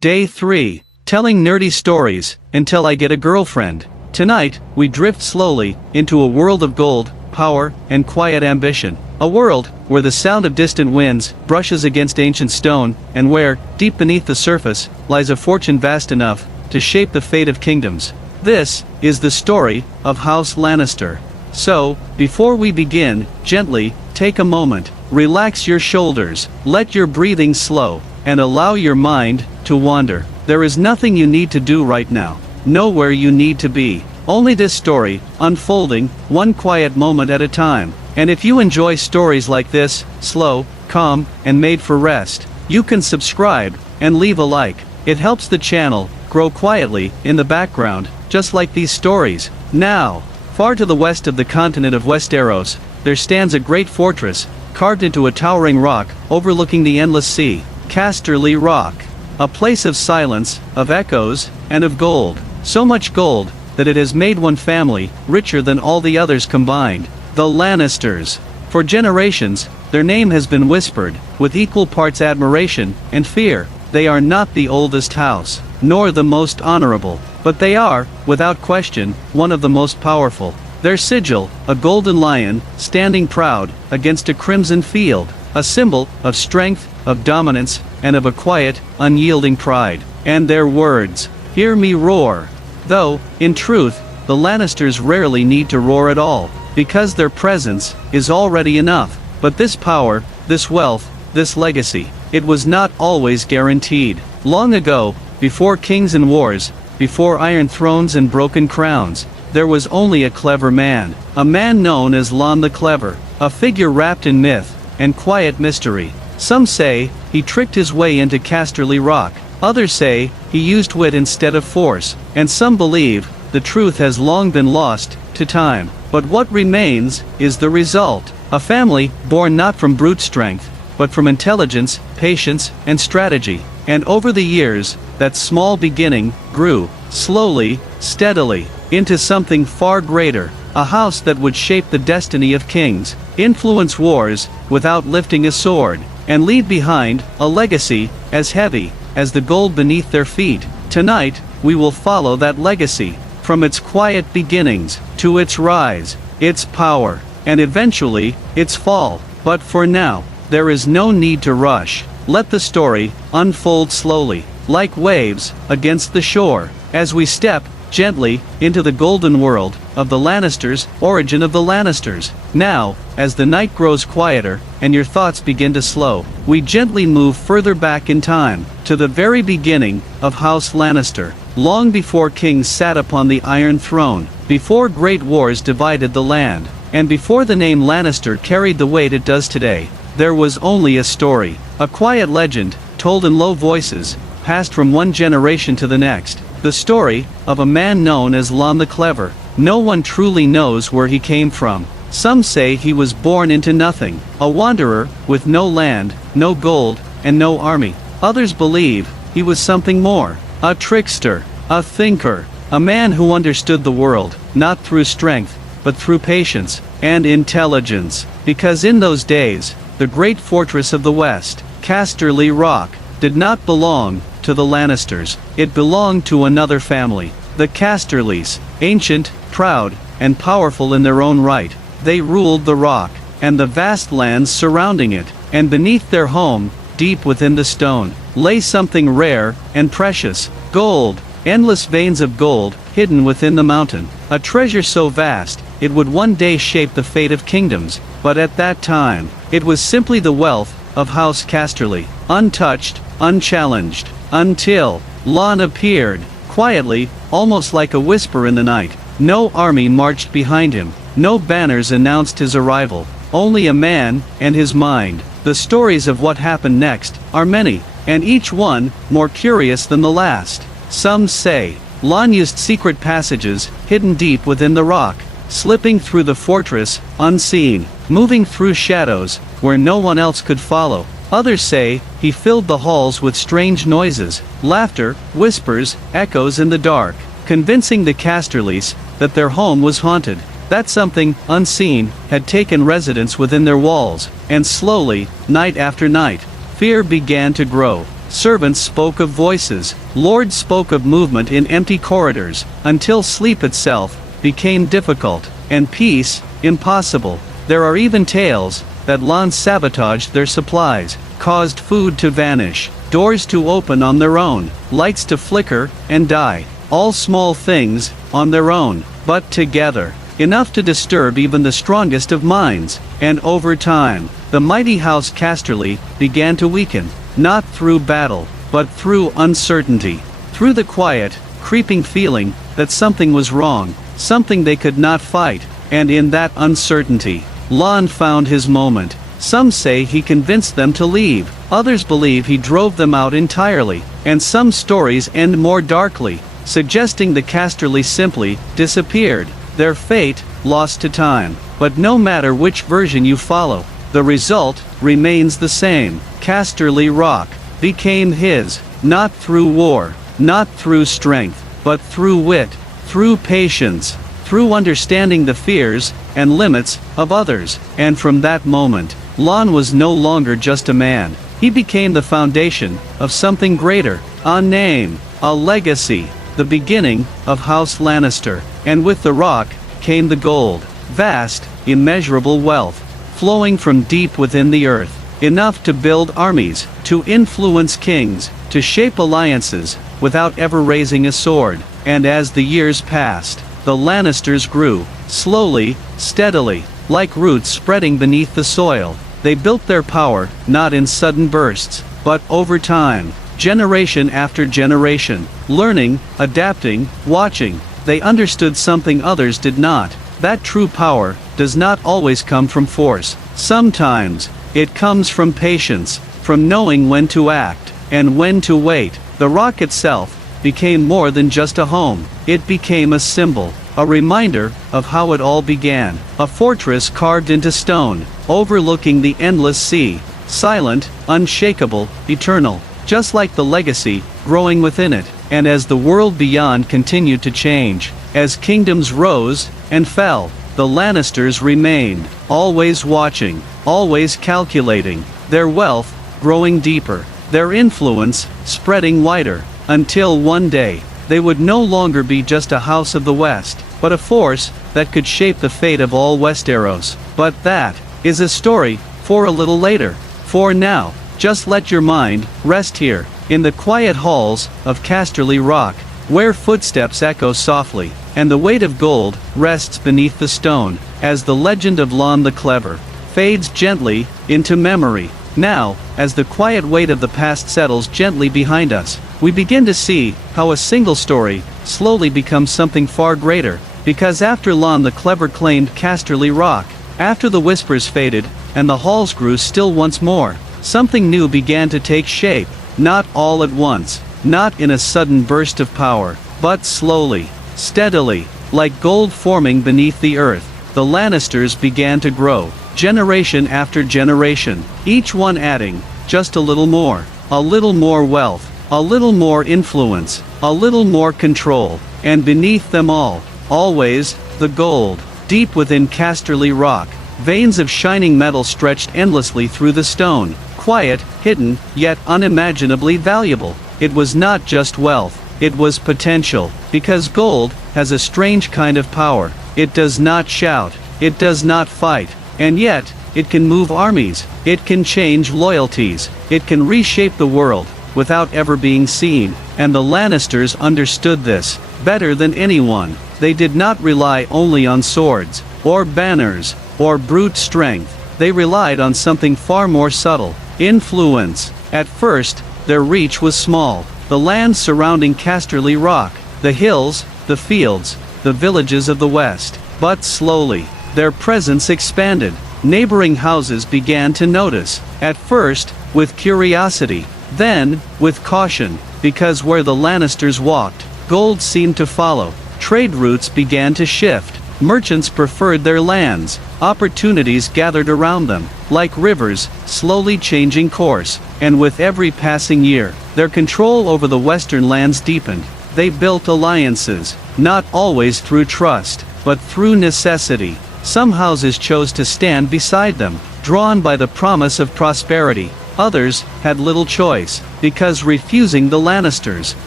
Day 3. Telling nerdy stories, until I get a girlfriend. Tonight, we drift slowly, into a world of gold, power, and quiet ambition. A world, where the sound of distant winds, brushes against ancient stone, and where, deep beneath the surface, lies a fortune vast enough, to shape the fate of kingdoms. This, is the story, of House Lannister. So, before we begin, gently, take a moment, relax your shoulders, let your breathing slow, and allow your mind, to wander. There is nothing you need to do right now. Know where you need to be. Only this story, unfolding, one quiet moment at a time. And if you enjoy stories like this, slow, calm, and made for rest, you can subscribe, and leave a like. It helps the channel, grow quietly, in the background, just like these stories. Now, far to the west of the continent of Westeros, there stands a great fortress, carved into a towering rock, overlooking the endless sea. Casterly Rock. A place of silence, of echoes, and of gold. So much gold, that it has made one family, richer than all the others combined. The Lannisters. For generations, their name has been whispered, with equal parts admiration, and fear. They are not the oldest house, nor the most honorable, but they are, without question, one of the most powerful. Their sigil, a golden lion, standing proud, against a crimson field, a symbol, of strength, of dominance, and of a quiet, unyielding pride. And their words, "Hear me roar." Though, in truth, the Lannisters rarely need to roar at all, because their presence, is already enough. But this power, this wealth, this legacy, it was not always guaranteed. Long ago, before kings and wars, before iron thrones and broken crowns, there was only a clever man. A man known as Lon the Clever, a figure wrapped in myth, and quiet mystery. Some say, he tricked his way into Casterly Rock. Others say, he used wit instead of force. And some believe, the truth has long been lost, to time. But what remains, is the result. A family, born not from brute strength, but from intelligence, patience, and strategy. And over the years, that small beginning, grew, slowly, steadily, into something far greater. A house that would shape the destiny of kings, influence wars, without lifting a sword, and leave behind, a legacy, as heavy, as the gold beneath their feet. Tonight, we will follow that legacy, from its quiet beginnings, to its rise, its power, and eventually, its fall. But for now, there is no need to rush. Let the story, unfold slowly, like waves, against the shore, as we step, gently, into the golden world, of the Lannisters, origin of the Lannisters. Now, as the night grows quieter, and your thoughts begin to slow, we gently move further back in time, to the very beginning, of House Lannister. Long before kings sat upon the Iron Throne, before great wars divided the land, and before the name Lannister carried the weight it does today, there was only a story, a quiet legend, told in low voices, passed from one generation to the next. The story, of a man known as Lon the Clever. No one truly knows where he came from. Some say he was born into nothing, a wanderer, with no land, no gold, and no army. Others believe, he was something more, a trickster, a thinker, a man who understood the world, not through strength, but through patience, and intelligence. Because in those days, the great fortress of the West, Casterly Rock, did not belong to the Lannisters. It belonged to another family, the Casterlys, ancient, proud, and powerful in their own right. They ruled the rock, and the vast lands surrounding it, and beneath their home, deep within the stone, lay something rare and precious, gold, endless veins of gold, hidden within the mountain. A treasure so vast, it would one day shape the fate of kingdoms, but at that time, it was simply the wealth of House Casterly, untouched, unchallenged, until Lon appeared, quietly, almost like a whisper in the night. No army marched behind him, no banners announced his arrival, only a man, and his mind. The stories of what happened next, are many, and each one, more curious than the last. Some say, Lon used secret passages, hidden deep within the rock, slipping through the fortress, unseen, moving through shadows, where no one else could follow. Others say, he filled the halls with strange noises, laughter, whispers, echoes in the dark, convincing the Casterlys, that their home was haunted, that something, unseen, had taken residence within their walls, and slowly, night after night, fear began to grow. servants spoke of voices, lords spoke of movement in empty corridors, until sleep itself became difficult, and peace impossible. There are even tales that Lann sabotaged their supplies, caused food to vanish, doors to open on their own, lights to flicker and die, all small things, on their own, but together, enough to disturb even the strongest of minds. And over time, the mighty House Casterly began to weaken, not through battle, but through uncertainty, through the quiet, creeping feeling that something was wrong, something they could not fight, and in that uncertainty, Lann found his moment. Some say he convinced them to leave, others believe he drove them out entirely, and some stories end more darkly, suggesting the Casterly simply disappeared, their fate lost to time. But no matter which version you follow, the result remains the same. Casterly Rock became his, not through war, not through strength, but through wit, through patience, through understanding the fears and limits of others. And from that moment, Lann was no longer just a man. He became the foundation of something greater, a name, a legacy, the beginning of House Lannister. And with the rock came the gold, vast, immeasurable wealth, flowing from deep within the earth, enough to build armies, to influence kings, to shape alliances, without ever raising a sword. And as the years passed, the Lannisters grew, slowly, steadily, like roots spreading beneath the soil. They built their power, not in sudden bursts, but over time, generation after generation, learning, adapting, watching. They understood something others did not, that true power does not always come from force. Sometimes, it comes from patience, from knowing when to act, and when to wait. The rock itself became more than just a home. It became a symbol, a reminder of how it all began. A fortress carved into stone, overlooking the endless sea, silent, unshakable, eternal, just like the legacy growing within it. And as the world beyond continued to change, as kingdoms rose and fell, the Lannisters remained, always watching, always calculating, their wealth growing deeper, their influence spreading wider, until one day, they would no longer be just a house of the West, but a force that could shape the fate of all Westeros. But that is a story for a little later. For now, just let your mind rest here, in the quiet halls of Casterly Rock, where footsteps echo softly, and the weight of gold rests beneath the stone, as the legend of Lann the Clever fades gently into memory. Now, as the quiet weight of the past settles gently behind us, we begin to see how a single story slowly becomes something far greater. Because after Lann the Clever claimed Casterly Rock, after the whispers faded, and the halls grew still once more, something new began to take shape, not all at once, not in a sudden burst of power, but slowly, steadily, like gold forming beneath the earth. The Lannisters began to grow, generation after generation, each one adding just a little more wealth, a little more influence, a little more control, and beneath them all, always, the gold. Deep within Casterly Rock, veins of shining metal stretched endlessly through the stone, quiet, hidden, yet unimaginably valuable. It was not just wealth, it was potential, because gold has a strange kind of power. It does not shout, it does not fight, and yet, it can move armies, it can change loyalties, it can reshape the world, without ever being seen. And the Lannisters understood this better than anyone. They did not rely only on swords, or banners, or brute strength. They relied on something far more subtle: influence. At first, their reach was small. The lands surrounding Casterly Rock, the hills, the fields, the villages of the West. But slowly, their presence expanded. Neighboring houses began to notice, at first, with curiosity, then, with caution, because where the Lannisters walked, gold seemed to follow. Trade routes began to shift. Merchants preferred their lands. Opportunities gathered around them, like rivers, slowly changing course. And with every passing year, their control over the western lands deepened. They built alliances, not always through trust, but through necessity. Some houses chose to stand beside them, drawn by the promise of prosperity. Others had little choice, because refusing the Lannisters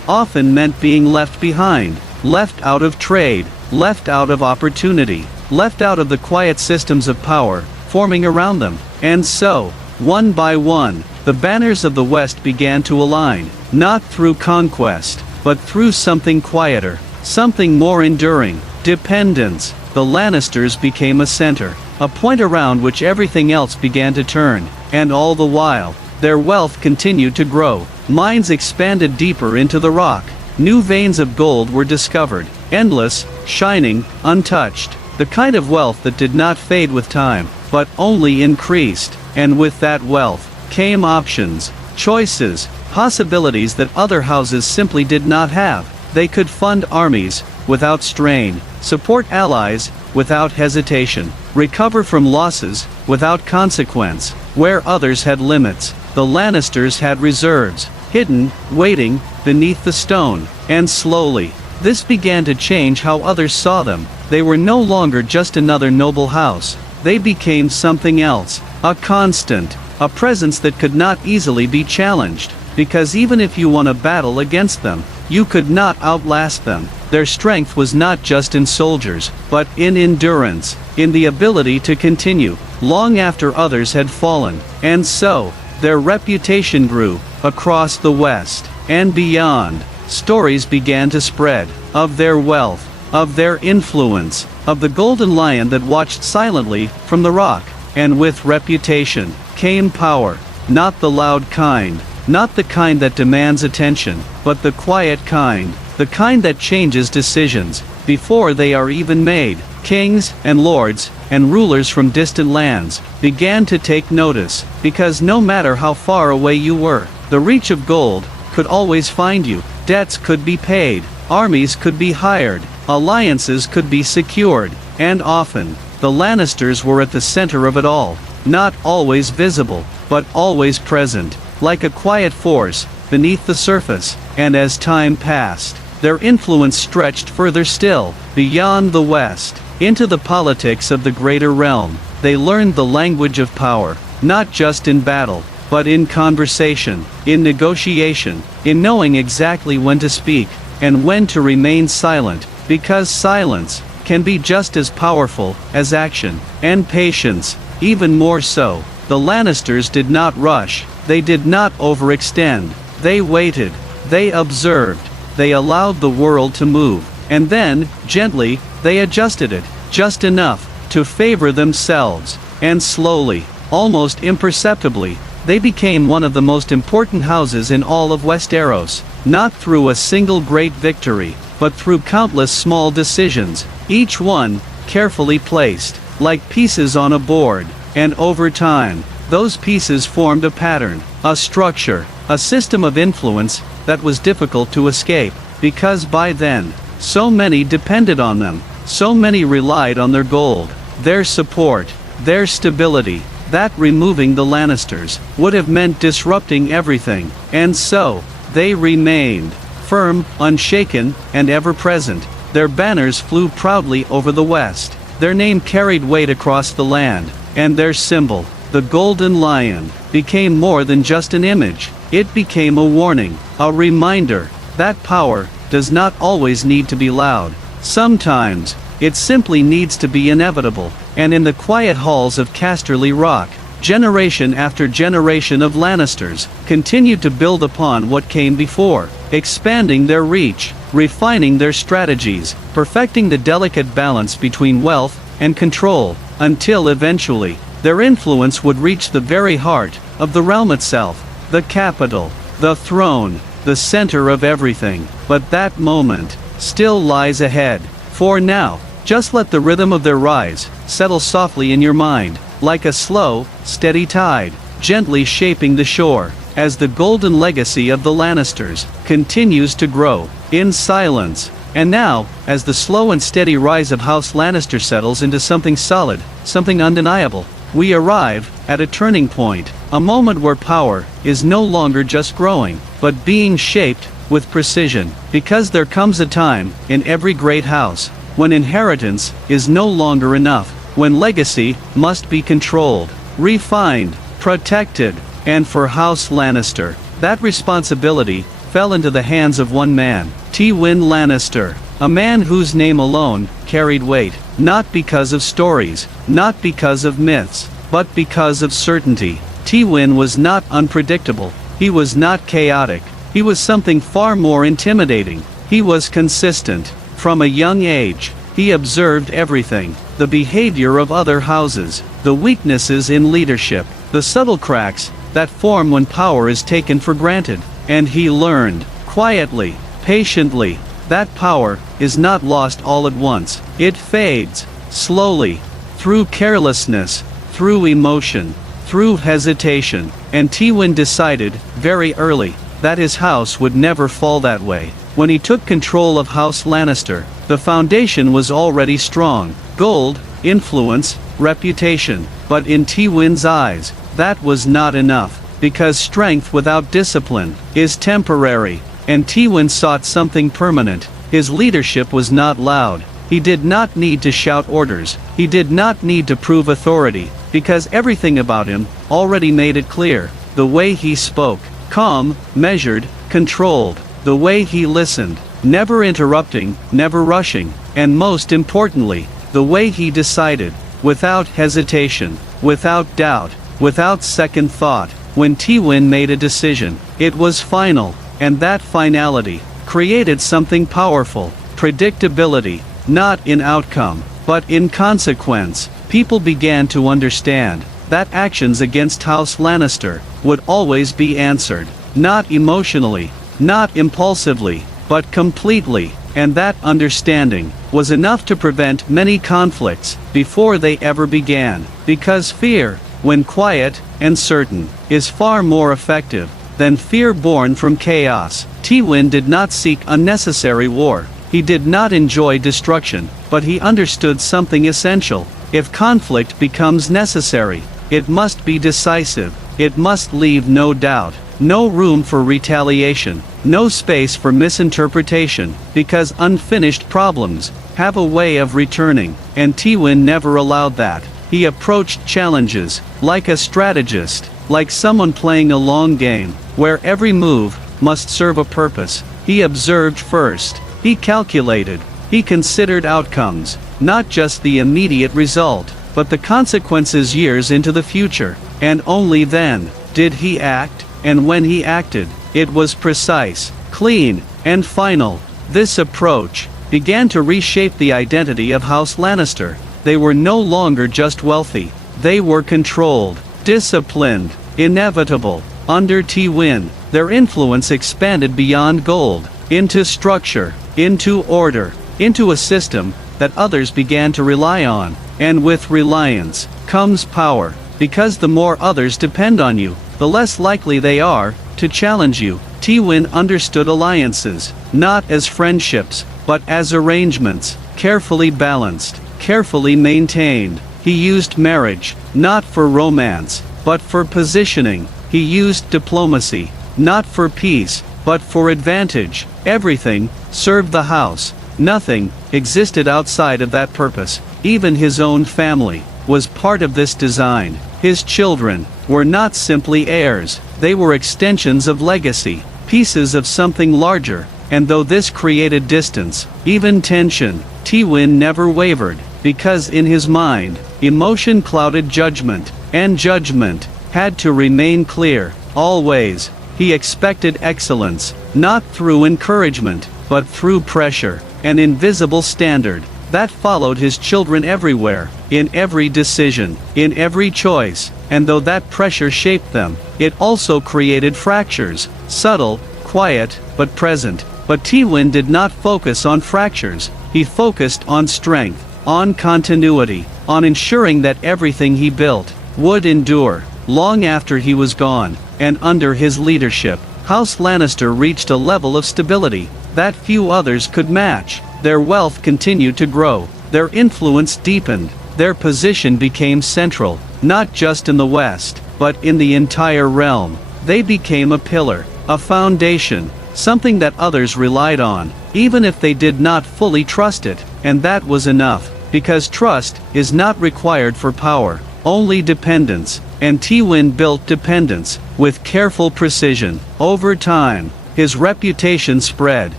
often meant being left behind, left out of trade, left out of opportunity, left out of the quiet systems of power forming around them. And so, one by one, the banners of the West began to align, not through conquest, but through something quieter, something more enduring: dependence. The Lannisters became a center, a point around which everything else began to turn, and all the while, their wealth continued to grow. Mines expanded deeper into the rock. New veins of gold were discovered, endless, shining, untouched. The kind of wealth that did not fade with time, but only increased. And with that wealth came options, choices, possibilities that other houses simply did not have. They could fund armies without strain, support allies without hesitation, recover from losses without consequence. Where others had limits, the Lannisters had reserves, hidden, waiting, beneath the stone. And slowly, this began to change how others saw them. They were no longer just another noble house. They became something else, a constant, a presence that could not easily be challenged, because even if you won a battle against them, you could not outlast them. Their strength was not just in soldiers, but in endurance, in the ability to continue long after others had fallen. And so, their reputation grew across the West and beyond. Stories began to spread of their wealth, of their influence, of the golden lion that watched silently from the rock. And with reputation came power, not the loud kind, not the kind that demands attention, but the quiet kind, the kind that changes decisions before they are even made. Kings and lords and rulers from distant lands began to take notice, because no matter how far away you were, the reach of gold could always find you. Debts could be paid, armies could be hired, alliances could be secured, and often, the Lannisters were at the center of it all, not always visible, but always present, like a quiet force beneath the surface. And as time passed, their influence stretched further still, beyond the West, into the politics of the greater realm. They learned the language of power, not just in battle, but in conversation, in negotiation, in knowing exactly when to speak, and when to remain silent, because silence can be just as powerful as action, and patience, even more so. The Lannisters did not rush, they did not overextend, they waited, they observed, they allowed the world to move, and then, gently, they adjusted it, just enough, to favor themselves. And slowly, almost imperceptibly, they became one of the most important houses in all of Westeros, not through a single great victory, but through countless small decisions, each one carefully placed, like pieces on a board. And over time, those pieces formed a pattern, a structure, a system of influence that was difficult to escape, because by then, so many depended on them, so many relied on their gold, their support, their stability, that removing the Lannisters would have meant disrupting everything. And so, they remained firm, unshaken, and ever-present. Their banners flew proudly over the West. Their name carried weight across the land, and their symbol, the golden lion, became more than just an image. It became a warning, a reminder, that power does not always need to be loud. Sometimes, it simply needs to be inevitable. And in the quiet halls of Casterly Rock, generation after generation of Lannisters continued to build upon what came before, expanding their reach, refining their strategies, perfecting the delicate balance between wealth and control, until eventually, their influence would reach the very heart of the realm itself, the capital, the throne, the center of everything. But that moment still lies ahead. For now, just let the rhythm of their rise settle softly in your mind, like a slow, steady tide, gently shaping the shore, as the golden legacy of the Lannisters continues to grow, in silence. And now, as the slow and steady rise of House Lannister settles into something solid, something undeniable, we arrive at a turning point, a moment where power is no longer just growing, but being shaped with precision, because there comes a time in every great house when inheritance is no longer enough, when legacy must be controlled, refined, protected, And for House Lannister, that responsibility fell into the hands of one man, Tywin Lannister, a man whose name alone carried weight, not because of stories, not because of myths, but because of certainty. Tywin was not unpredictable, he was not chaotic, he was something far more intimidating. He was consistent. From a young age, he observed everything, the behavior of other houses, the weaknesses in leadership, the subtle cracks that form when power is taken for granted. And he learned, quietly, patiently, that power is not lost all at once. It fades, slowly, through carelessness, through emotion, through hesitation. And Tywin decided, very early, that his house would never fall that way. When he took control of House Lannister, the foundation was already strong. Gold, influence, reputation. But in Tywin's eyes, that was not enough. Because strength without discipline is temporary, and Tywin sought something permanent. His leadership was not loud. He did not need to shout orders. He did not need to prove authority, because everything about him already made it clear. The way he spoke, calm, measured, controlled. The way he listened, never interrupting, never rushing. And most importantly, the way he decided, without hesitation, without doubt, without second thought. When Tywin made a decision, it was final, and that finality created something powerful. Predictability, not in outcome, but in consequence. People began to understand that actions against House Lannister would always be answered, not emotionally, not impulsively, but completely. And that understanding was enough to prevent many conflicts before they ever began. Because fear, when quiet and certain, is far more effective than fear born from chaos. Tywin did not seek unnecessary war. He did not enjoy destruction, but he understood something essential. If conflict becomes necessary, it must be decisive. It must leave no doubt, no room for retaliation, no space for misinterpretation, because unfinished problems have a way of returning, and Tywin never allowed that. He approached challenges like a strategist, like someone playing a long game, where every move must serve a purpose. He observed first, he calculated, he considered outcomes, not just the immediate result, but the consequences years into the future. And only then did he act, and when he acted, it was precise, clean, and final. This approach began to reshape the identity of House Lannister. They were no longer just wealthy, they were controlled, disciplined, inevitable. Under Tywin, their influence expanded beyond gold, into structure, into order, into a system that others began to rely on. And with reliance comes power, because the more others depend on you, the less likely they are to challenge you. Tywin understood alliances, not as friendships, but as arrangements, carefully balanced, carefully maintained. He used marriage, not for romance, but for positioning. He used diplomacy, not for peace, but for advantage. Everything served the house. Nothing existed outside of that purpose. Even his own family was part of this design. His children were not simply heirs, they were extensions of legacy, pieces of something larger. And though this created distance, even tension, Tywin never wavered, because in his mind, emotion clouded judgment, and judgment had to remain clear, always. He expected excellence, not through encouragement, but through pressure, an invisible standard that followed his children everywhere, in every decision, in every choice. And though that pressure shaped them, it also created fractures, subtle, quiet, but present. But Tywin did not focus on fractures, he focused on strength, on continuity, on ensuring that everything he built would endure, long after he was gone. And under his leadership, House Lannister reached a level of stability that few others could match. Their wealth continued to grow, their influence deepened, their position became central, not just in the West, but in the entire realm. They became a pillar, a foundation, something that others relied on, even if they did not fully trust it. And that was enough, because trust is not required for power, only dependence, and Tywin built dependence, with careful precision. Over time, his reputation spread,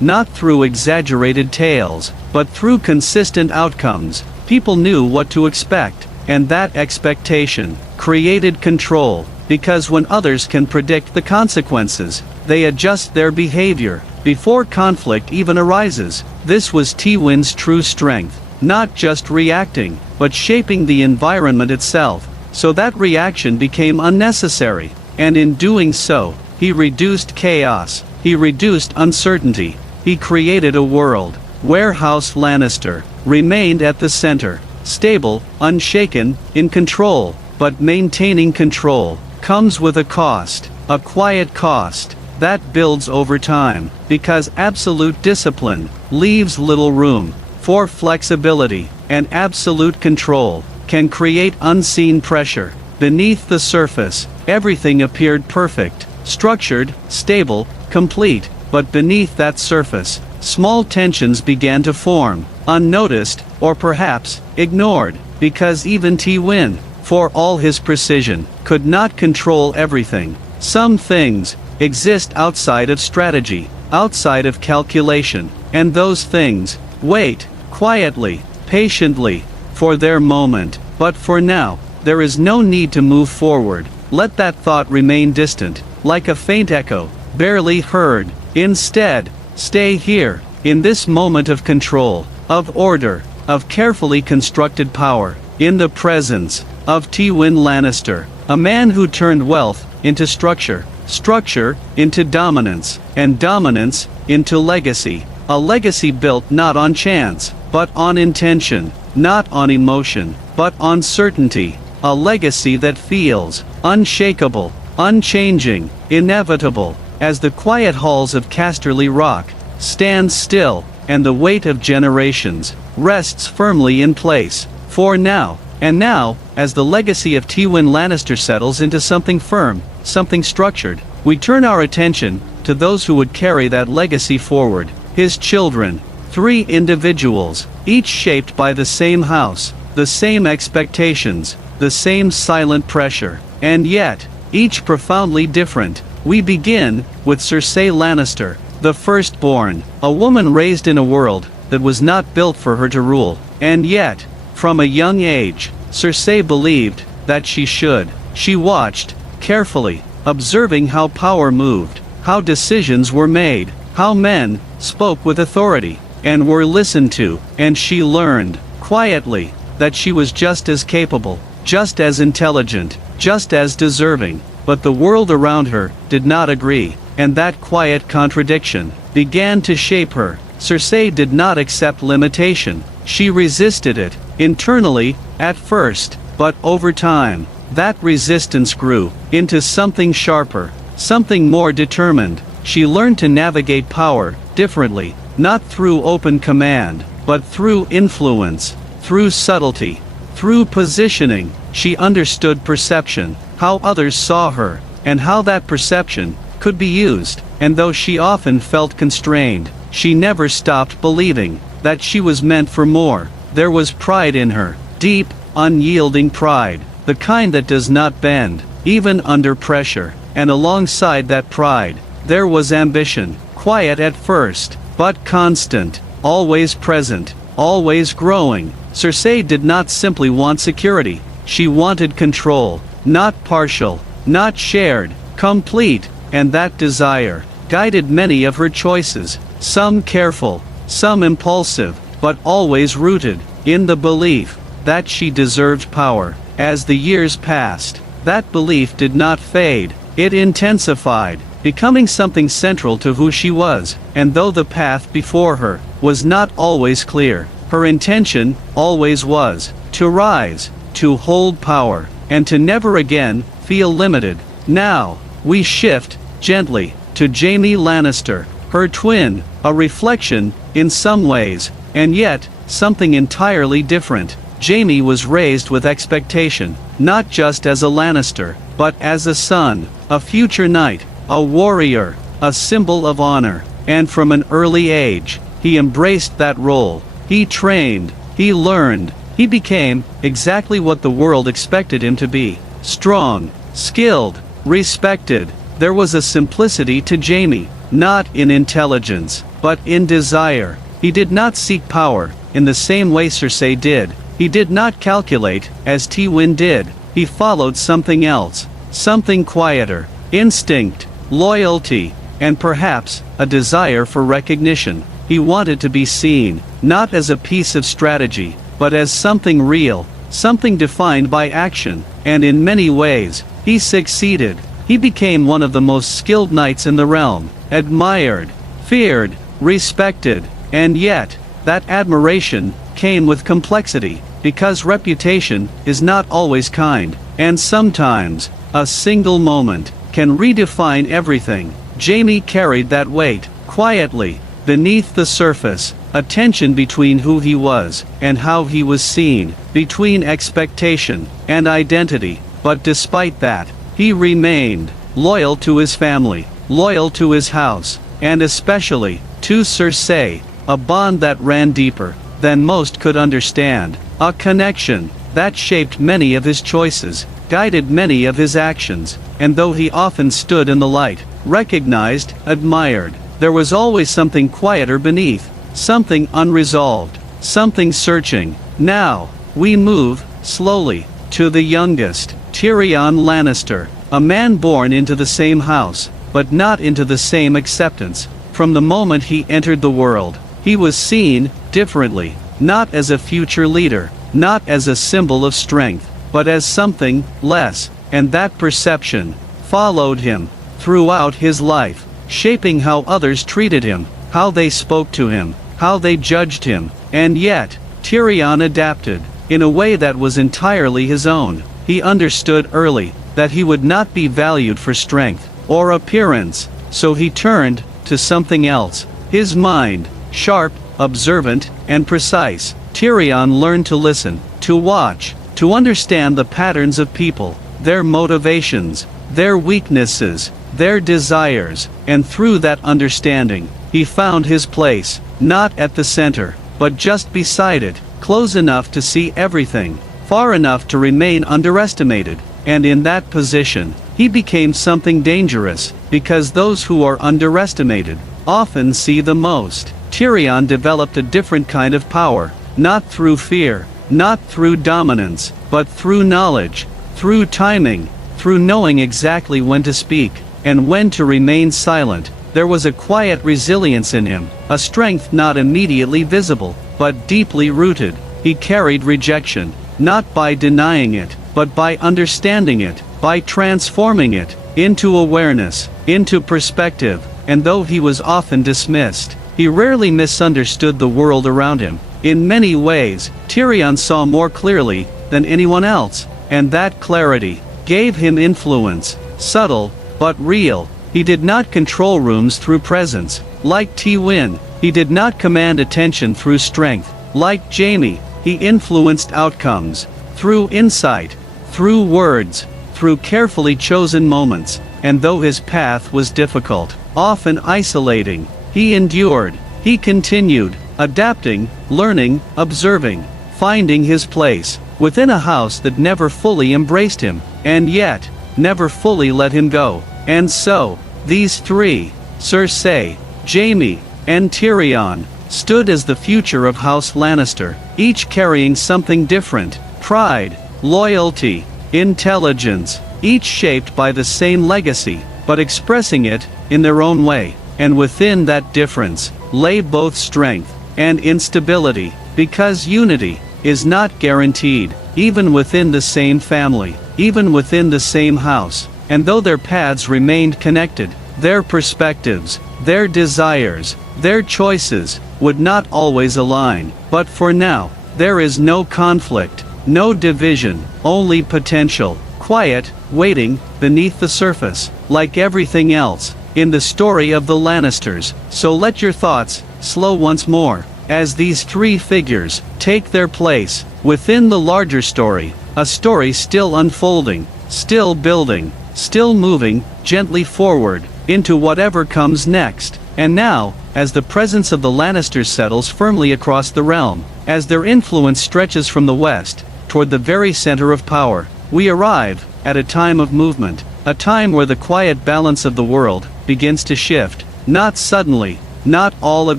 not through exaggerated tales, but through consistent outcomes. People knew what to expect, and that expectation created control, because when others can predict the consequences, they adjust their behavior before conflict even arises. This was Tywin's true strength, not just reacting, but shaping the environment itself, so that reaction became unnecessary, and in doing so, he reduced chaos, he reduced uncertainty, he created a world where House Lannister remained at the center, stable, unshaken, in control. But maintaining control comes with a cost, a quiet cost, that builds over time, because absolute discipline leaves little room for flexibility, and absolute control can create unseen pressure. Beneath the surface, everything appeared perfect, structured, stable, complete, but beneath that surface, small tensions began to form, unnoticed, or perhaps ignored, because even Tywin, for all his precision, could not control everything. Some things exist outside of strategy, outside of calculation, and those things wait, quietly, patiently, for their moment. But for now, there is no need to move forward. Let that thought remain distant, like a faint echo, barely heard. Instead, stay here, in this moment of control, of order, of carefully constructed power, in the presence of Tywin Lannister, a man who turned wealth into structure, structure into dominance, and dominance into legacy. A legacy built not on chance, but on intention, not on emotion, but on certainty. A legacy that feels unshakable, unchanging, inevitable, as the quiet halls of Casterly Rock stand still, and the weight of generations rests firmly in place. For now, and now, as the legacy of Tywin Lannister settles into something firm, something structured, we turn our attention to those who would carry that legacy forward. His children, 3 individuals, each shaped by the same house, the same expectations, the same silent pressure, and yet, each profoundly different. We begin with Cersei Lannister, the firstborn, a woman raised in a world that was not built for her to rule, and yet, from a young age, Cersei believed that she should. She watched, carefully, observing how power moved, how decisions were made, how men spoke with authority, and were listened to, and she learned, quietly, that she was just as capable, just as intelligent, just as deserving, but the world around her did not agree, and that quiet contradiction began to shape her. Cersei did not accept limitation, she resisted it, internally, at first, but over time, that resistance grew into something sharper, something more determined. She learned to navigate power differently, not through open command, but through influence, through subtlety, through positioning. She understood perception, how others saw her, and how that perception could be used, and though she often felt constrained, she never stopped believing that she was meant for more. There was pride in her, deep, unyielding pride, the kind that does not bend, even under pressure, and alongside that pride, there was ambition, quiet at first, but constant, always present, always growing. Cersei did not simply want security, she wanted control, not partial, not shared, complete, and that desire guided many of her choices, some careful, some impulsive, but always rooted in the belief that she deserved power. As the years passed, that belief did not fade, it intensified, becoming something central to who she was, and though the path before her was not always clear, her intention always was to rise, to hold power, and to never again feel limited. Now, we shift, gently, to Jaime Lannister, her twin, a reflection, in some ways, and yet, something entirely different. Jaime was raised with expectation, not just as a Lannister, but as a son, a future knight, a warrior, a symbol of honor, and from an early age, he embraced that role. He trained, he learned, He became exactly what the world expected him to be: strong, skilled, respected. There was a simplicity to Jaime, not in intelligence, but in desire. He did not seek power, in the same way Cersei did. He did not calculate, as Tywin did. He followed something else, something quieter: instinct, loyalty, and perhaps a desire for recognition. He wanted to be seen, not as a piece of strategy, but as something real, something defined by action, and in many ways, he succeeded. He became one of the most skilled knights in the realm, admired, feared, respected, and yet, that admiration came with complexity, because reputation is not always kind, and sometimes, a single moment can redefine everything. Jaime carried that weight, quietly, beneath the surface, a tension between who he was and how he was seen, between expectation and identity. But despite that, he remained loyal to his family, loyal to his house, and especially to Cersei, a bond that ran deeper than most could understand, a connection that shaped many of his choices, guided many of his actions, and though he often stood in the light, recognized, admired, there was always something quieter beneath, something unresolved, something searching. Now, we move, slowly, to the youngest, Tyrion Lannister, a man born into the same house, but not into the same acceptance. From the moment he entered the world, he was seen differently, not as a future leader, not as a symbol of strength, but as something less, and that perception followed him throughout his life, shaping how others treated him, how they spoke to him, how they judged him. And yet, Tyrion adapted, in a way that was entirely his own. He understood early that he would not be valued for strength or appearance, so he turned to something else: his mind, sharp, observant, and precise. Tyrion learned to listen, to watch, to understand the patterns of people, their motivations, their weaknesses, their desires, and through that understanding, he found his place, not at the center, but just beside it, close enough to see everything, far enough to remain underestimated. And in that position, he became something dangerous, because those who are underestimated often see the most. Tyrion developed a different kind of power, not through fear, not through dominance, but through knowledge, through timing, through knowing exactly when to speak, and when to remain silent. There was a quiet resilience in him, a strength not immediately visible, but deeply rooted. He carried rejection, not by denying it, but by understanding it, by transforming it into awareness, into perspective. And though he was often dismissed, he rarely misunderstood the world around him. In many ways, Tyrion saw more clearly than anyone else, and that clarity gave him influence, subtle, but real. He did not control rooms through presence, like Tywin. He did not command attention through strength, like Jaime. He influenced outcomes, through insight, through words, through carefully chosen moments. And though his path was difficult, often isolating, he endured. He continued, adapting, learning, observing, finding his place, within a house that never fully embraced him, and yet, never fully let him go. And so, these three, Cersei, Jaime, and Tyrion, stood as the future of House Lannister, each carrying something different: pride, loyalty, intelligence, each shaped by the same legacy, but expressing it in their own way. And within that difference lay both strength and instability, because unity is not guaranteed, even within the same family, even within the same house. And though their paths remained connected, their perspectives, their desires, their choices would not always align. But for now, there is no conflict, no division, only potential, quiet, waiting beneath the surface, like everything else in the story of the Lannisters. So let your thoughts slow once more, as these three figures take their place within the larger story, a story still unfolding, still building, still moving gently forward into whatever comes next. And now, as the presence of the Lannisters settles firmly across the realm, As their influence stretches from the west, toward the very center of power, we arrive at a time of movement, a time where the quiet balance of the world begins to shift, not suddenly, not all at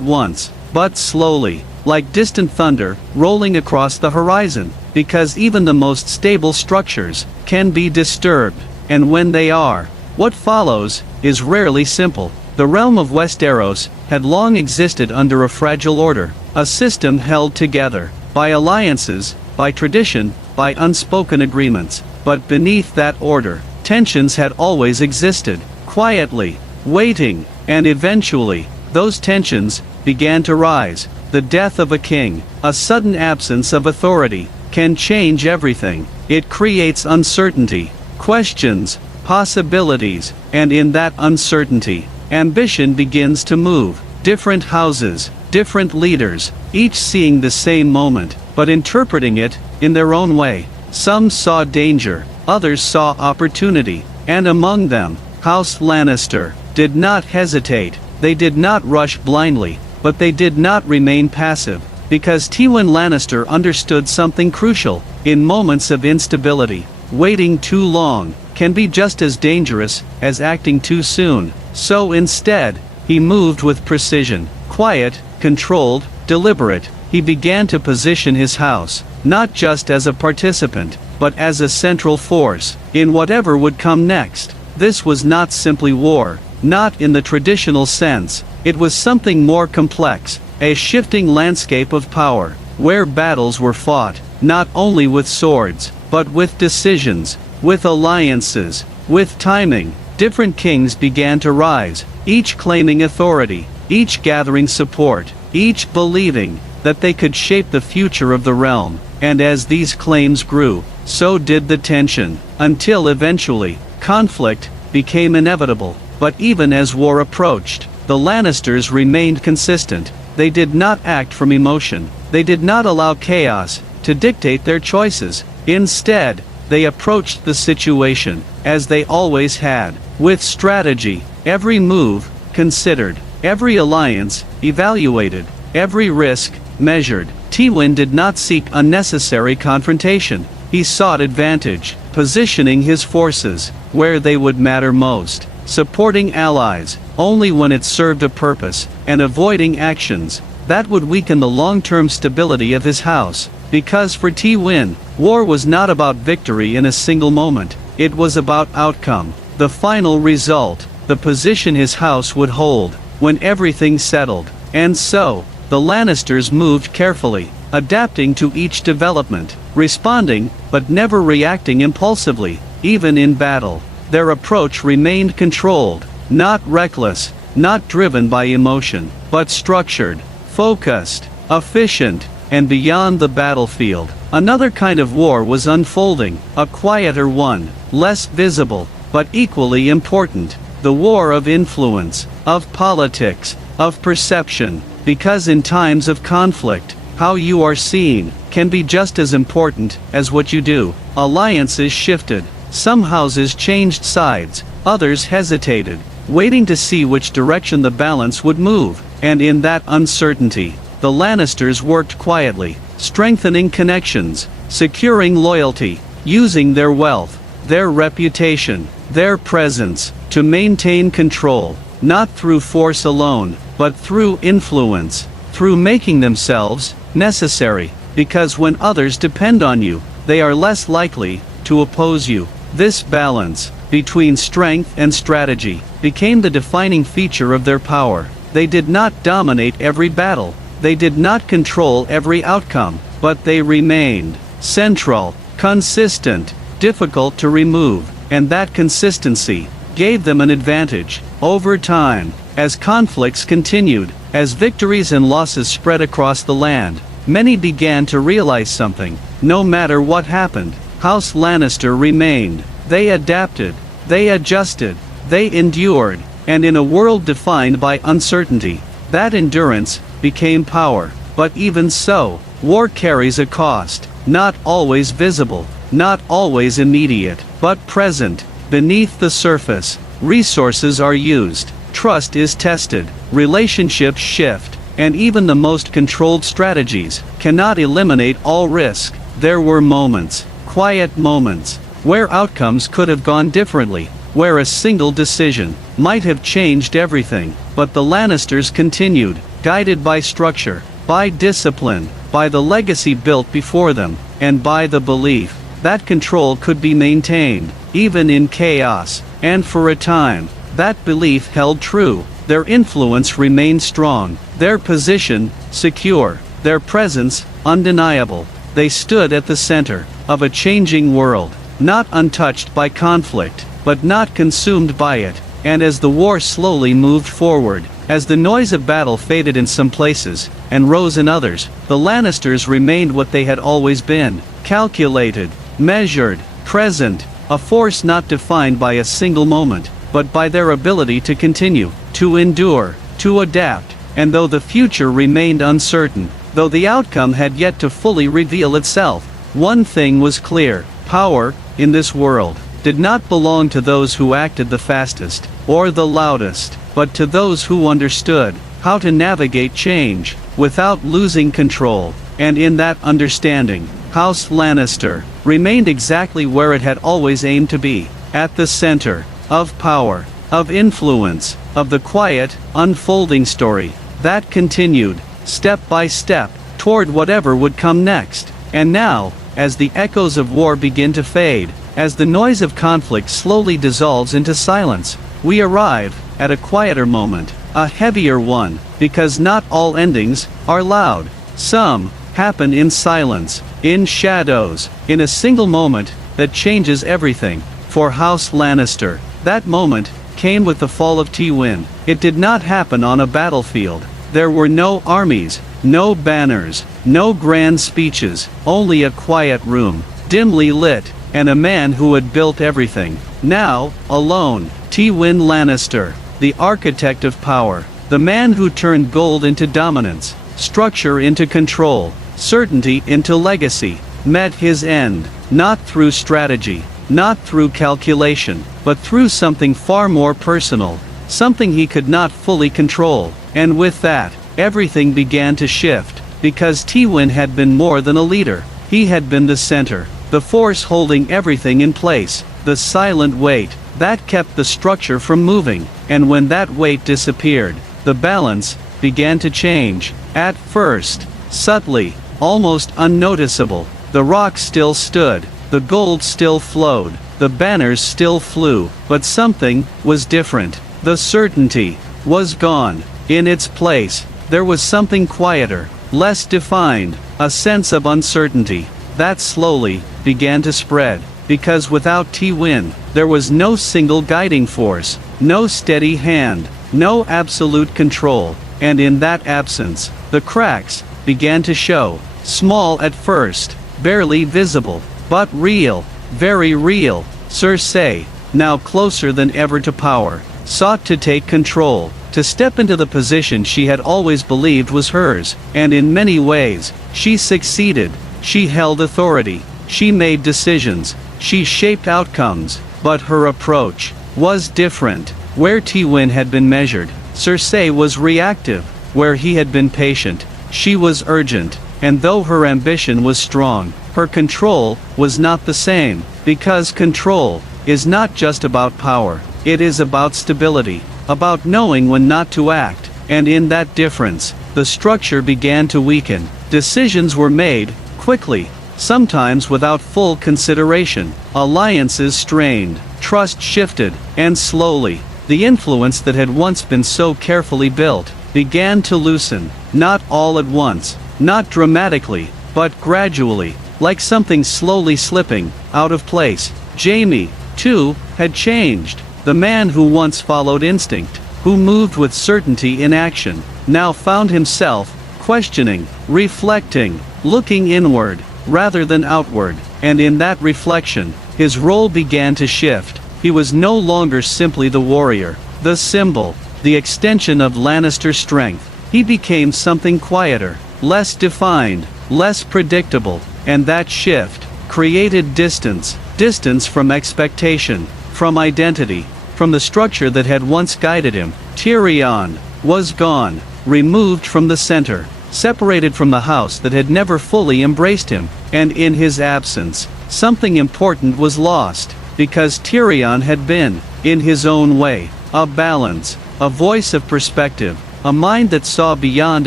once, but slowly, like distant thunder rolling across the horizon, because even the most stable structures can be disturbed, and when they are, what follows is rarely simple. The realm of Westeros had long existed under a fragile order, a system held together by alliances, by tradition, by unspoken agreements. But beneath that order, tensions had always existed, quietly, waiting, and eventually, those tensions began to rise. The death of a king, a sudden absence of authority, can change everything. It creates uncertainty, questions, possibilities, and in that uncertainty, ambition begins to move. Different houses, different leaders, each seeing the same moment, but interpreting it in their own way. Some saw danger, others saw opportunity, and among them, House Lannister did not hesitate. They did not rush blindly, but they did not remain passive, because Tywin Lannister understood something crucial. In moments of instability, waiting too long can be just as dangerous as acting too soon. So instead, he moved with precision, quiet, controlled, deliberate. He began to position his house, not just as a participant, but as a central force in whatever would come next. This was not simply war, not in the traditional sense. It was something more complex, a shifting landscape of power, where battles were fought, not only with swords, but with decisions, with alliances, with timing. Different kings began to rise, each claiming authority, each gathering support, each believing that they could shape the future of the realm. And as these claims grew, so did the tension, until eventually, conflict became inevitable. But even as war approached, the Lannisters remained consistent. They did not act from emotion. They did not allow chaos to dictate their choices. Instead, they approached the situation, as they always had, with strategy, every move considered, every alliance evaluated, every risk measured. Tywin did not seek unnecessary confrontation. He sought advantage, positioning his forces where they would matter most, supporting allies only when it served a purpose, and avoiding actions that would weaken the long-term stability of his house. Because for Tywin, war was not about victory in a single moment. It was about outcome, the final result, the position his house would hold when everything settled. And so, the Lannisters moved carefully, adapting to each development, responding, but never reacting impulsively. Even in battle, their approach remained controlled, not reckless, not driven by emotion, but structured, focused, efficient. And beyond the battlefield, another kind of war was unfolding, a quieter one, less visible, but equally important. The war of influence, of politics, of perception. Because in times of conflict, how you are seen can be just as important as what you do. Alliances shifted. Some houses changed sides, others hesitated, waiting to see which direction the balance would move. And in that uncertainty, the Lannisters worked quietly, strengthening connections, securing loyalty, using their wealth, their reputation, their presence, to maintain control, not through force alone, but through influence, through making themselves necessary, because when others depend on you, they are less likely to oppose you. This balance between strength and strategy became the defining feature of their power. They did not dominate every battle. They did not control every outcome, but they remained central, consistent, difficult to remove, and that consistency gave them an advantage. Over time, as conflicts continued, as victories and losses spread across the land, many began to realize something. No matter what happened, House Lannister remained. They adapted, they adjusted, they endured, and in a world defined by uncertainty, that endurance became power. But even so, war carries a cost, not always visible, not always immediate, but present. Beneath the surface, resources are used, trust is tested, relationships shift, and even the most controlled strategies cannot eliminate all risk. There were moments, quiet moments, where outcomes could have gone differently, where a single decision might have changed everything, but the Lannisters continued, guided by structure, by discipline, by the legacy built before them, and by the belief that control could be maintained, even in chaos, and for a time, that belief held true. Their influence remained strong, their position secure, their presence undeniable. They stood at the center of a changing world, not untouched by conflict, but not consumed by it, and as the war slowly moved forward, as the noise of battle faded in some places, and rose in others, the Lannisters remained what they had always been, calculated, measured, present, a force not defined by a single moment, but by their ability to continue, to endure, to adapt, and though the future remained uncertain, though the outcome had yet to fully reveal itself, one thing was clear: power, in this world, did not belong to those who acted the fastest, or the loudest, but to those who understood how to navigate change, without losing control, and in that understanding, House Lannister remained exactly where it had always aimed to be, at the center of power, of influence, of the quiet, unfolding story that continued, step by step, toward whatever would come next. And now, as the echoes of war begin to fade, as the noise of conflict slowly dissolves into silence, we arrive at a quieter moment, a heavier one, because not all endings are loud. Some happen in silence, in shadows, in a single moment that changes everything. For House Lannister, that moment came with the fall of Tywin. It did not happen on a battlefield. There were no armies, no banners, no grand speeches, only a quiet room, dimly lit, and a man who had built everything. Now, alone, Tywin Lannister, the architect of power, the man who turned gold into dominance, structure into control, certainty into legacy, met his end, not through strategy, not through calculation, but through something far more personal, something he could not fully control. And with that, everything began to shift, because Tywin had been more than a leader. He had been the center, the force holding everything in place, the silent weight that kept the structure from moving. And when that weight disappeared, the balance began to change. At first, subtly, almost unnoticeable, the rock still stood, the gold still flowed, the banners still flew, but something was different. The certainty was gone. In its place, there was something quieter, less defined, a sense of uncertainty that slowly began to spread, because without Tywin, there was no single guiding force, no steady hand, no absolute control, and in that absence, the cracks began to show, small at first, barely visible, but real, very real. Cersei, now closer than ever to power, sought to take control, to step into the position she had always believed was hers, and in many ways, she succeeded. She held authority, she made decisions, she shaped outcomes, but her approach was different. Where Tywin had been measured, Cersei was reactive. Where he had been patient, she was urgent. And though her ambition was strong, her control was not the same, because control is not just about power, it is about stability, about knowing when not to act, and in that difference, the structure began to weaken. Decisions were made, quickly, sometimes without full consideration, alliances strained, trust shifted, and slowly, the influence that had once been so carefully built, began to loosen, not all at once, not dramatically, but gradually, like something slowly slipping out of place. Jaime, too, had changed. The man who once followed instinct, who moved with certainty in action, now found himself questioning, reflecting, looking inward, rather than outward, and in that reflection, his role began to shift. He was no longer simply the warrior, the symbol, the extension of Lannister strength. He became something quieter, less defined, less predictable, and that shift created distance from expectation, from identity, from the structure that had once guided him. Tyrion was gone. removed from the center, separated from the house that had never fully embraced him, and in his absence, something important was lost, because Tyrion had been, in his own way, a balance, a voice of perspective, a mind that saw beyond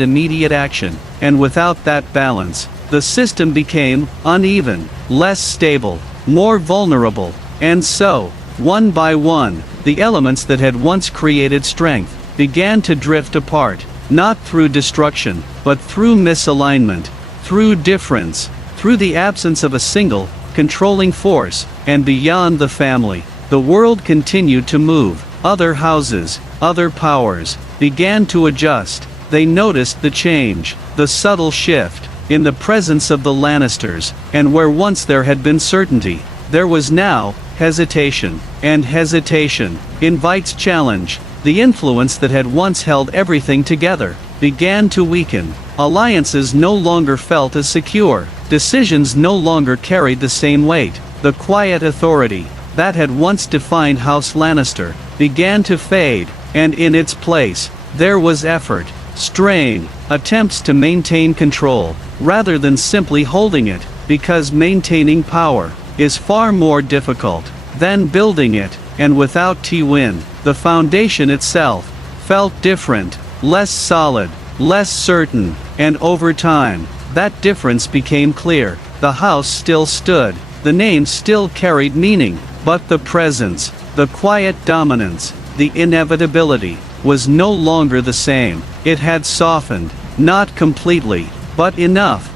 immediate action, and without that balance, the system became uneven, less stable, more vulnerable, and so, one by one, the elements that had once created strength began to drift apart, not through destruction, but through misalignment, through difference, through the absence of a single, controlling force, and beyond the family, the world continued to move. Other houses, other powers, began to adjust. They noticed the change, the subtle shift, in the presence of the Lannisters, and where once there had been certainty, there was now hesitation, and hesitation invites challenge. The influence that had once held everything together began to weaken. Alliances no longer felt as secure. Decisions no longer carried the same weight. The quiet authority that had once defined House Lannister began to fade, and in its place, there was effort, strain, attempts to maintain control, rather than simply holding it, because maintaining power is far more difficult than building it, and without Tywin, the foundation itself felt different, less solid, less certain, and over time, that difference became clear. The house still stood, the name still carried meaning, but the presence, the quiet dominance, the inevitability, was no longer the same. It had softened, not completely, but enough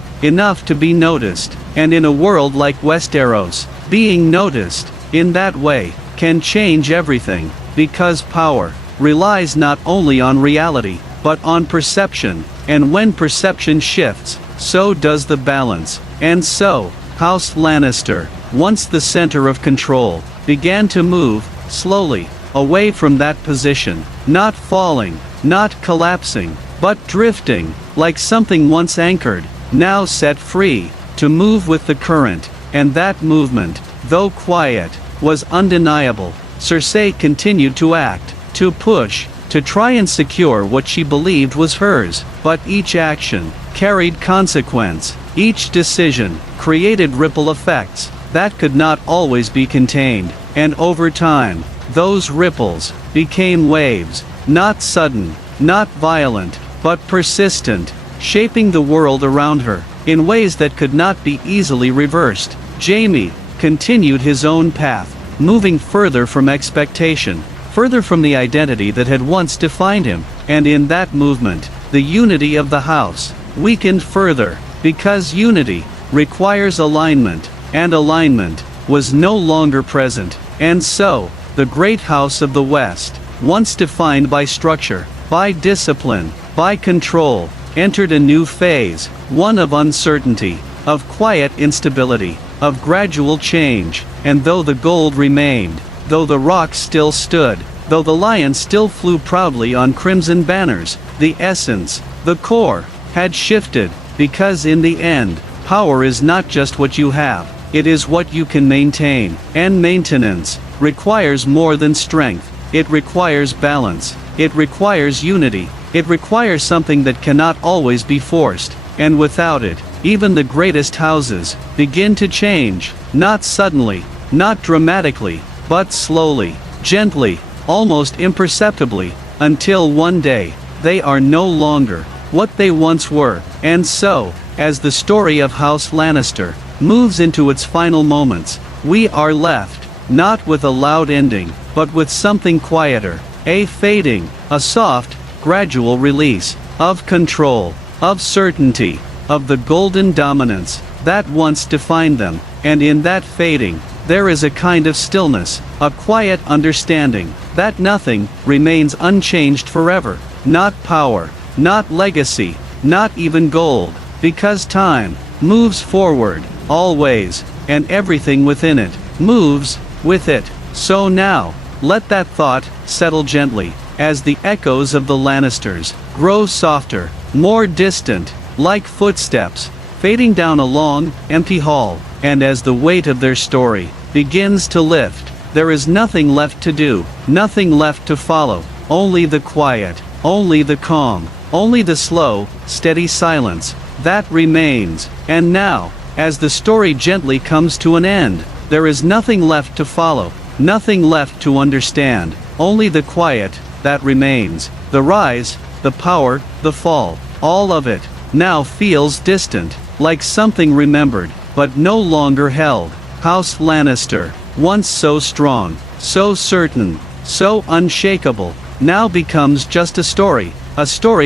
to be noticed, and in a world like Westeros, being noticed, in that way, can change everything, because power relies not only on reality, but on perception, and when perception shifts, so does the balance, and so, House Lannister, once the center of control, began to move, slowly, away from that position, not falling, not collapsing, but drifting, like something once anchored, now set free, to move with the current, and that movement, though quiet, was undeniable. Cersei continued to act, to push, to try and secure what she believed was hers, but each action carried consequence, each decision created ripple effects that could not always be contained, and over time, those ripples became waves, not sudden, not violent, but persistent, shaping the world around her in ways that could not be easily reversed. Jaime continued his own path, moving further from expectation, further from the identity that had once defined him, and in that movement, the unity of the house weakened further, because unity requires alignment, and alignment was no longer present, and so, the great house of the West, once defined by structure, by discipline, by control, entered a new phase, one of uncertainty, of quiet instability, of gradual change, and though the gold remained, though the rock still stood, though the lion still flew proudly on crimson banners, the essence, the core, had shifted, because in the end, power is not just what you have, it is what you can maintain, and maintenance requires more than strength, it requires balance, it requires unity, it requires something that cannot always be forced, and without it, even the greatest houses begin to change, not suddenly, not dramatically, but slowly, gently, almost imperceptibly, until one day, they are no longer what they once were. And so, as the story of House Lannister moves into its final moments, we are left, not with a loud ending, but with something quieter, a fading, a soft, gradual release, of control, of certainty, of the golden dominance that once defined them, and in that fading, there is a kind of stillness, a quiet understanding, that nothing remains unchanged forever, not power, not legacy, not even gold, because time moves forward, always, and everything within it moves with it. So now, let that thought settle gently, as the echoes of the Lannisters grow softer, more distant, like footsteps, fading down a long, empty hall, and as the weight of their story begins to lift, there is nothing left to do, nothing left to follow, only the quiet, only the calm, only the slow, steady silence that remains. And now, as the story gently comes to an end, there is nothing left to follow, nothing left to understand, only the quiet that remains. The rise, the power, the fall, all of it now feels distant, like something remembered, but no longer held. House Lannister, once so strong, so certain, so unshakable, now becomes just a story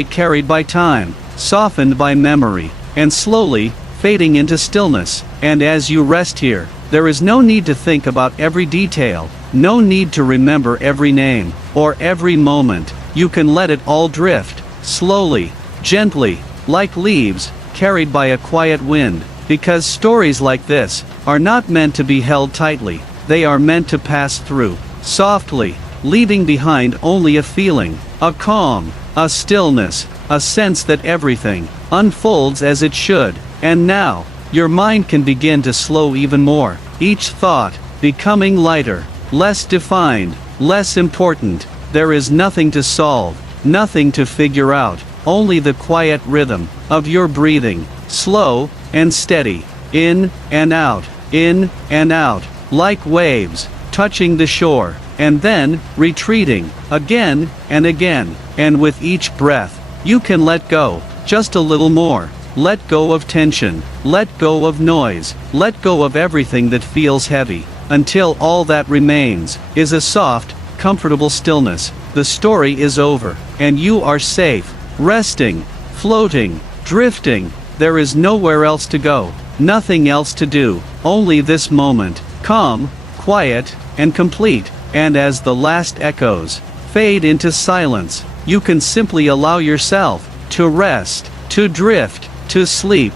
carried by time, softened by memory, and slowly fading into stillness. And as you rest here, there is no need to think about every detail, no need to remember every name, or every moment. You can let it all drift, slowly, gently, like leaves, carried by a quiet wind, because stories like this are not meant to be held tightly, they are meant to pass through, softly, leaving behind only a feeling, a calm, a stillness, a sense that everything unfolds as it should. And now, your mind can begin to slow even more, each thought becoming lighter, less defined, less important. There is nothing to solve, nothing to figure out, only the quiet rhythm of your breathing, slow and steady, in and out, like waves touching the shore, and then retreating again and again. And with each breath, you can let go just a little more. Let go of tension, let go of noise, let go of everything that feels heavy, until all that remains is a soft, comfortable stillness. The story is over, and you are safe, resting, floating, drifting. There is nowhere else to go, nothing else to do, only this moment, calm, quiet, and complete. And as the last echoes fade into silence, you can simply allow yourself to rest, to drift, to sleep,